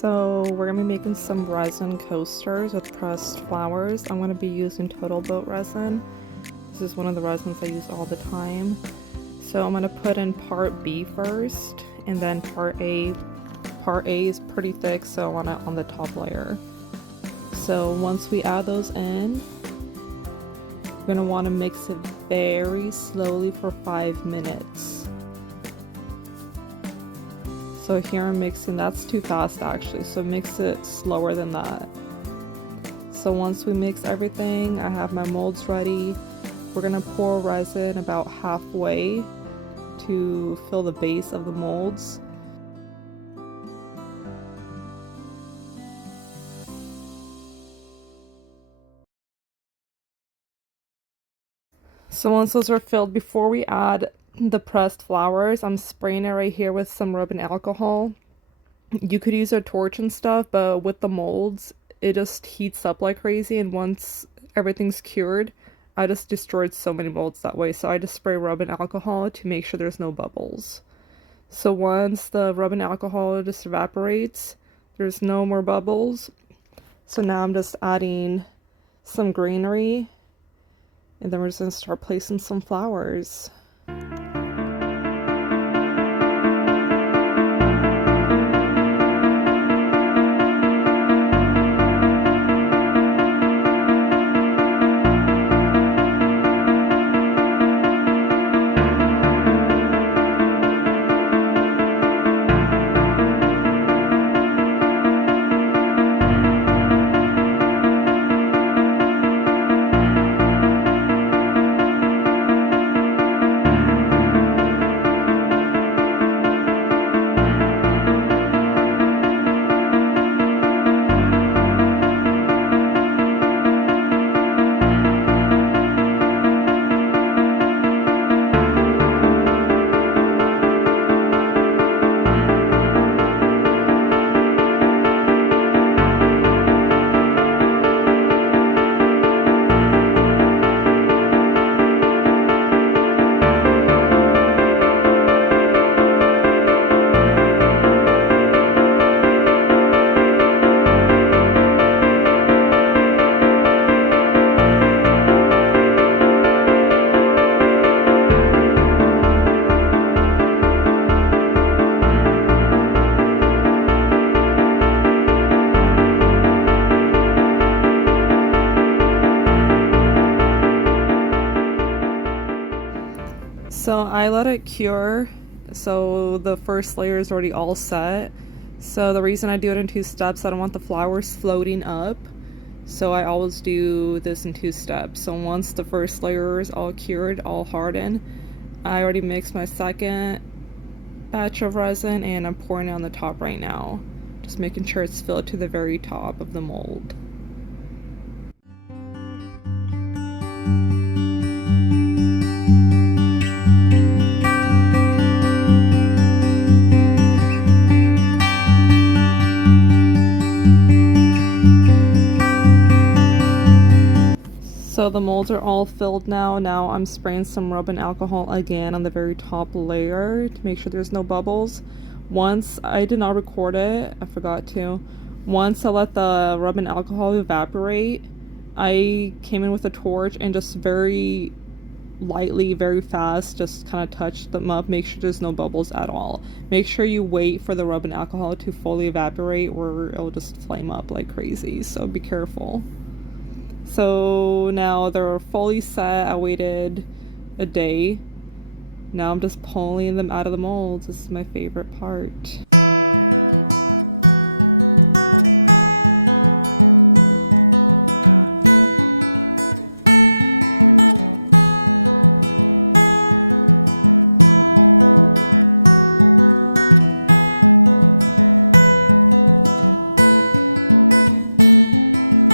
So we're gonna be making some resin coasters with pressed flowers. I'm gonna be using Total Boat resin. This is one of the resins I use all the time. So I'm gonna put in part B first, and then part A. Part A is pretty thick, so I want it on the top layer. So once we add those in, we're gonna want to mix it very slowly for 5 minutes. So here I'm mixing, that's too fast actually, so mix it slower than that. So once we mix everything, I have my molds ready. We're gonna pour resin about halfway to fill the base of the molds. So once those are filled, before we add the pressed flowers, I'm spraying it right here with some rubbing alcohol. You could use a torch and stuff, but with the molds, it just heats up like crazy, and once everything's cured, I just destroyed so many molds that way, so I just spray rubbing alcohol to make sure there's no bubbles. So once the rubbing alcohol just evaporates, there's no more bubbles. So now I'm just adding some greenery, and then we're just going to start placing some flowers. So I let it cure, so the first layer is already all set. So the reason I do it in 2 steps, I don't want the flowers floating up, so I always do this in 2 steps. So once the first layer is all cured, all hardened, I already mixed my second batch of resin, and I'm pouring it on the top right now, just making sure it's filled to the very top of the mold. So the molds are all filled now. Now I'm spraying some rubbing alcohol again on the very top layer to make sure there's no bubbles. Once, I did not record it, I forgot to. Once I let the rubbing alcohol evaporate, I came in with a torch and just very lightly, very fast, just kind of touched them up, make sure there's no bubbles at all. Make sure you wait for the rubbing alcohol to fully evaporate or it'll just flame up like crazy, so be careful. So now they're fully set. I waited a day. Now I'm just pulling them out of the molds. This is my favorite part.